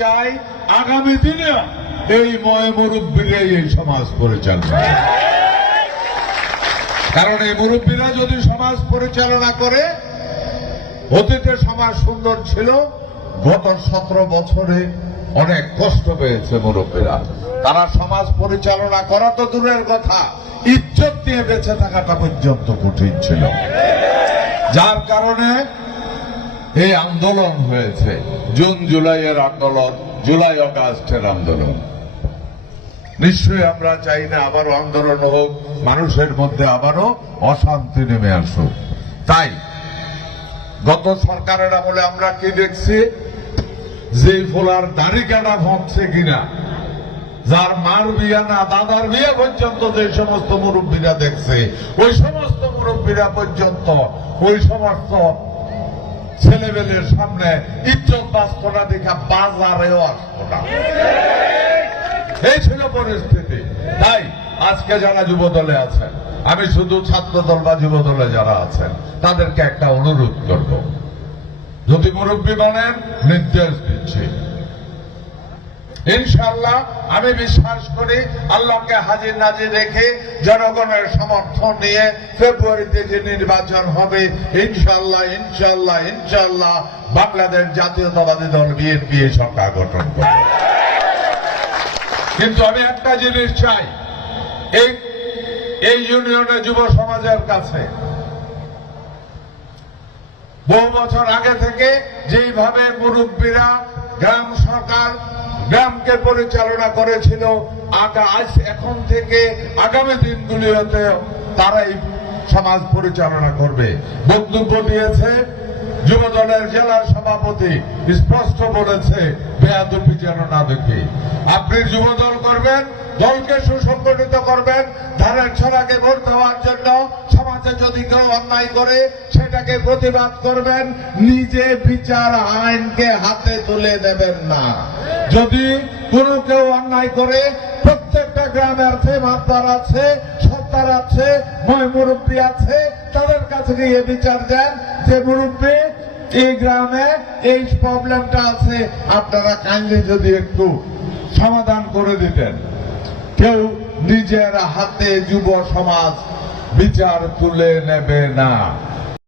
চাই আগামী দিনে এই ময় মুরব্বীরা এই সমাজ পরিচালনা কারণ এই মুরব্বীরা যদি সমাজ পরিচালনা করে অতীতে সমাজ সুন্দর ছিল গত সতেরো বছরে অনেক কষ্ট পেয়েছে মুরব্বীরা তারা সমাজ পরিচালনা করা তো দূরের কথা ইজ্জত নিয়ে বেঁচে থাকাটা পর্যন্ত কঠিন ছিল যার কারণে এই আন্দোলন হয়েছে জুন জুলাইয়ের আন্দোলন জুলাই অগাস্টের আন্দোলন নিশ্চয়ই আমরা চাই না আবারও আন্দোলন হোক মানুষের মধ্যে আবারও অশান্তি নেমে আসুক তাই গত সরকারের আমলে আমরা কি দেখছি যে ফোলার দাড়ি কাটা ভাবছে কিনা যার মার বিয়া না দাদার বিয়া পর্যন্ত যে সমস্ত মুরব্বীরা দেখছে ওই সমস্ত মুরব্বীরা পর্যন্ত ওই সমস্ত ছেলেবেলের সামনে ইজ্জত বাঁচতো না দেখে বাজারেও আসতো না এই ছিল পরিস্থিতি তাই আজকে যারা যুব দলে আছেন আমি শুধু ছাত্র দল বা যুব দলে যারা আছেন তাদেরকে একটা অনুরোধ করব যদি মুরব্বী মানেন নির্দেশ দিচ্ছি ইনশাল্লাহ আমি বিশ্বাস করি আল্লাহকে হাজির নাজির রেখে জনগণের সমর্থন নিয়ে ফেব্রুয়ারিতে যে নির্বাচন হবে ইনশাল্লাহ ইনশাল্লাহ ইনশাল্লাহ বাংলাদেশ জাতীয়তাবাদী দল বিএনপি সরকার গঠন করবে কিন্তু আমি একটা জিনিস চাই এই এই ইউনিয়নে যুব সমাজের কাছে বহু বছর আগে থেকে যেইভাবে মুরব্বীরা গ্রাম সরকার গ্রামকে পরিচালনা করেছিল আজ এখন থেকে আগামী দিনগুলি হতে তারাই সমাজ পরিচালনা করবে বক্তব্য দিয়েছে যুব দলের জেলা সভাপতি স্পষ্ট বলেছে বেয়াদ বিচারণা দেখে আপনি যুব দল করবেন দলকে সুসংগঠিত করবেন ধারের ছড়াকে ভোট দেওয়ার জন্য কেউ অন্যায় করে সেটাকে প্রতিবাদ করবেন নিজে বিচার আইনকে হাতে তুলে দেবেন না যদি কোনো কেউ অন্যায় করে প্রত্যেকটা গ্রামের মাতার আছে সত্তার আছে ময় মুরব্বী আছে তাদের কাছে গিয়ে বিচার দেন যে মুরব্বী এই গ্রামে এই প্রবলেমটা আছে আপনারা কাইন্ডলি যদি একটু সমাধান করে দিতেন কেউ নিজের হাতে যুব সমাজ বিচার তুলে নেবে না